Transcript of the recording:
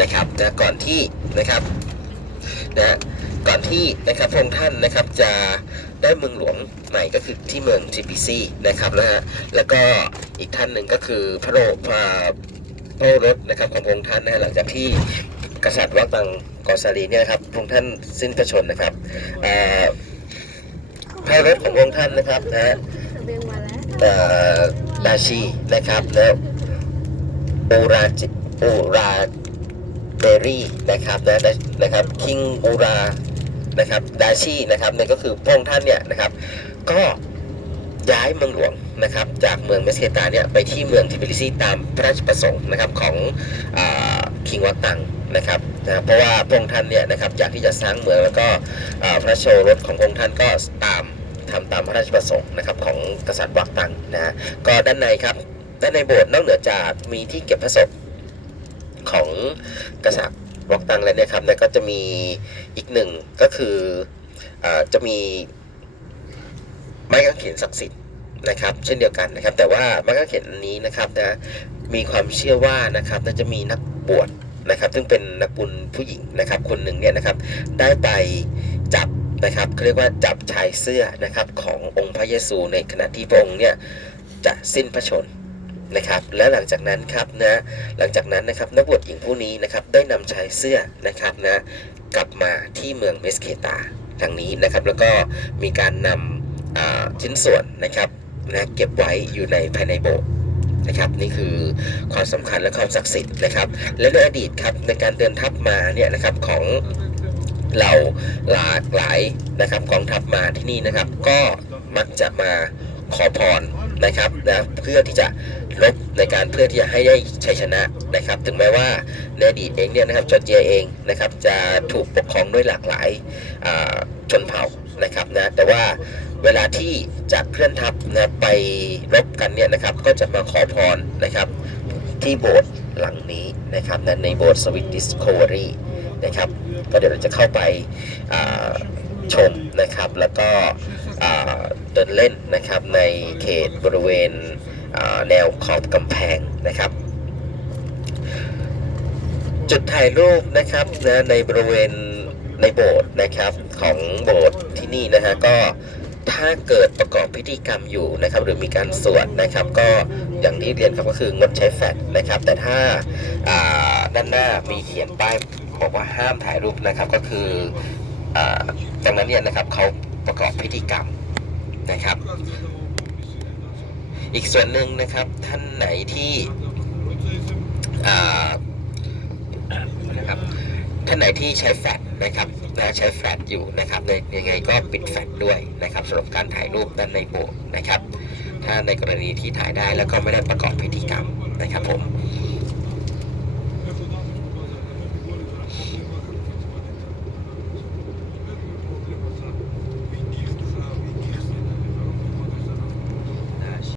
นะครับนะก่อนที่นะครับนะก่อนที่นะครับพระองค์ท่านนะครับจะได้เมืองหลวงใหม่ก็คือที่เมืองทีพีซีนะครับนะฮะแล้วก็อีกท่านหนึ่งก็คือพระโรพระพระรสนะครับของพระองค์ท่านนะฮะหลังจากที่กษัตริย์วัดตังกอซาลีเนี่ยนะครับพระองค์ท่านสิ้นพระชนนะครับพระรสของพระองค์ท่านนะครับนะฮะเบียงมาแล้วเอ่อดาชีนะครับแล้วโอราจิโอรา เบรี่นะครับนะนะนะครับคิงโอรานะครับดาชีนะครับเนี่ยก็คือพระองค์ท่านเนี่ยนะครับ ก็ย้ายเมืองหลวงนะครับจากเมืองเมสเคตาเนี่ยไปที่เมืองทิเบิลิซีตามพระราชประสงค์นะครับของคิงวัตตังนะครับนะเพราะว่าพระองค์ท่านเนี่ยนะครับอยากที่จะสร้างเมืองแล้วก็พระโชรสของพระองค์ท่านก็ตามทำตามพระราชประสงค์นะครับของกษัตริย์วักตังนะก็ด้านในครับด้านในโบสถ์นอกเหนือจากมีที่เก็บพระศพ ของกษัตริย์วักตังแล้วนี่ยครับเนี่ยก็จะมีอีกหนึ่งก็คืออจะมีไม้กางเขนศักดิ์สิทธิ์นะครับ เช่นเดียวกันนะครับ แต่ว่าไม้กางเขนอันนี้นะครับนะมีความเชื่อว่านะครับน่าจะมีนักบวชนะครับ ซึ่งเป็นนักบุญผู้หญิงนะครับ คนหนึ่งเนี่ยนะครับ ได้ไปจับนะครับเขาเรียกว่าจับชายเสื้อนะครับขององค์พระเยซูในขณะที่พระองค์เนี่ยจะสิ้นพระชนม์ นะครับ และหลังจากนั้นครับนะหลังจากนั้นนะครับนักบวชหญิงผู้นี้นะครับได้นำชายเสื้อนะครับนะกลับมาที่เมืองเมสเคตาทางนี้นะครับ แล้วก็มีการนำชิ้นส่วนนะครับนะเก็บไว้อยู่ในภายในโบสถ์นะครับนี่คือความสำคัญและความศักดิ์สิทธิ์นะครับ และในอดีตครับในการเดินทัพมาเนี่ยนะครับของเราหลากหลายนะครับกองทัพมาที่นี่นะครับ ก็มักจะมา ขอพรนะครับนะเพื่อที่จะลบในการเพื่อที่จะให้ได้ชัยชนะนะครับ ถึงแม้ว่าในอดีตเองเนี่ยนะครับจอร์เจียเองนะครับจะถูกปกครองด้วยหลากหลายชนเผ่านะครับนะแต่ว่าเวลาที่จะเคลื่อนทัพนะไปรบกันเนี่ยนะครับก็จะมาขอพรนะครับที่โบสถ์หลังนี้นะครับนะในโบสถ์สวิตดิสโคเวอรี่นะครับก็เดี๋ยวเราจะเข้าไปชมนะครับแล้วก็ เดินเล่นนะครับในเขตบริเวณแนวขอบกำแพงนะครับ จุดถ่ายรูปนะครับนะในบริเวณในโบสถ์นะครับของโบสถ์ที่นี่นะฮะก็ถ้าเกิดประกอบพิธีกรรมอยู่นะครับ หรือมีการสวดนะครับ ก็อย่างที่เรียนครับก็คืองดใช้แฟลชนะครับ แต่ถ้าด้านหน้ามีเขียนป้ายบอกว่าห้ามถ่ายรูปนะครับก็คืออาดังนั้นเนี่ยนะครับเขาประกอบพิธีกรรม นะครับ อีกส่วนหนึ่งนะครับท่านไหนที่นะครับท่านไหนที่ใช้แฟลชนะครับนะใช้แฟลชอยู่นะครับในยังไงก็ปิดแฟลชด้วยนะครับสำหรับการถ่ายรูปด้านในโบสถ์นะครับ ถ้าในกรณีที่ถ่ายได้แล้วก็ไม่ได้ประกอบพิธีกรรม